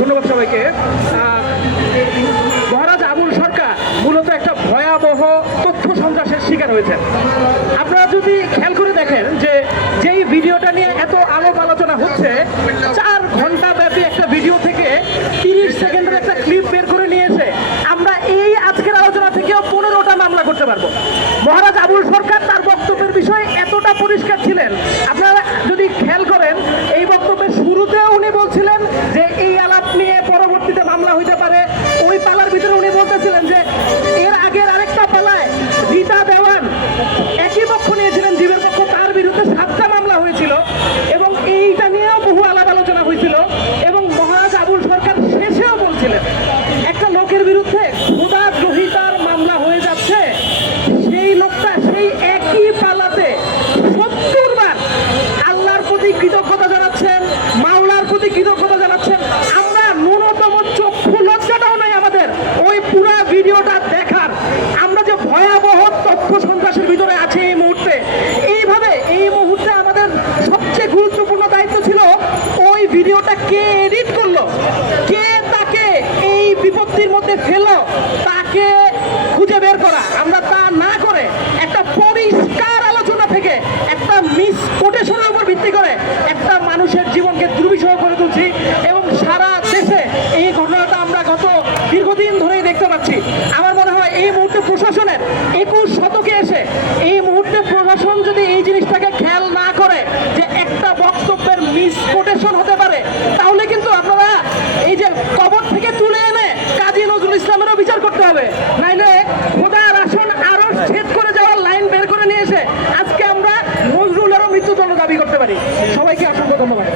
ধন্যবাদ সবাইকে। মহারাজ আবুল সরকার মূলত একটা ভয়াবহ তথ্য সন্ত্রাসের শিকার হয়েছেন। আপনারা যদি খেয়াল করে দেখেন যে যেই ভিডিওটা নিয়ে এত আলোপ আলোচনা হচ্ছে, চার ঘণ্টা ব্যাপী একটা ভিডিও থেকে তিরিশ সেকেন্ডের একটা ক্লিপ বের করে নিয়ে এসে আমরা এই আজকের আলোচনা থেকেও পনেরোটা মামলা করতে পারব। মহারাজ আবুল সরকার তার বক্তব্যের বিষয়ে এতটা পরিষ্কার ছিলেন। আপনারা যদি খেয়াল করেন, এই বক্তব্যের শুরুতেও উনি বলছিলেন যে এই আলাপ একই পক্ষ নিয়েছিলেন জীবের পক্ষ, তার বিরুদ্ধে সাতটা মামলা হয়েছিল এবং এইটা নিয়েও বহু আলাপ আলোচনা হয়েছিল এবং মহারাজ আবুল সরকার শেষেও বলছিলেন, একটা লোকের বিরুদ্ধে ক্ষুদা গ্রহিতার মামলা হয়ে যাচ্ছে, সেই লোকটা সেই একই পালাতে সত্তর বার আল্লাহর প্রতি কৃতজ্ঞতা জানাচ্ছেন, মাওলার প্রতি কৃতজ্ঞতা জানাচ্ছেন। আমরা ন্যূনতম চক্ষু লজ্জাটাও নাই আমাদের, ওই পুরা ভিডিওটা দেখার আমরা যে ভয়াবহ তথ্য সন্ত্রাসের ভিতরে আছি এই মুহূর্তে এইভাবে এই মুহূর্তে আমাদের সবচেয়ে গুরুত্বপূর্ণ দায়িত্ব ছিল ওই ভিডিওটা কে এডিট করল? কে তাকে এই বিপত্তির মধ্যে ফেলো তাকে খুঁজে বের করা। আমরা তা না করে একটা পরিষ্কার আলোচনা থেকে একটা মিস কোটেশনের উপর ভিত্তি করে একটা মানুষের জীবনকে দুর্বিষহ করে তুলছি এবং সারা দেশে এই ঘটনাটা আমরা গত দীর্ঘদিন ধরেই দেখতে পাচ্ছি। আমার মনে হয় এই মুহূর্তে প্রশাসনের একুশ শতকে এসে এই মুহূর্তে প্রশাসন যদি এই জিনিসটাকে হবে। নাইলে খোদার আসন আরও ছেদ করে যাওয়ার লাইন বের করে নিয়ে এসে আজকে আমরা নজরুলেরও মৃত্যুদণ্ড দাবি করতে পারি। সবাইকে অসংখ্য ধন্যবাদ।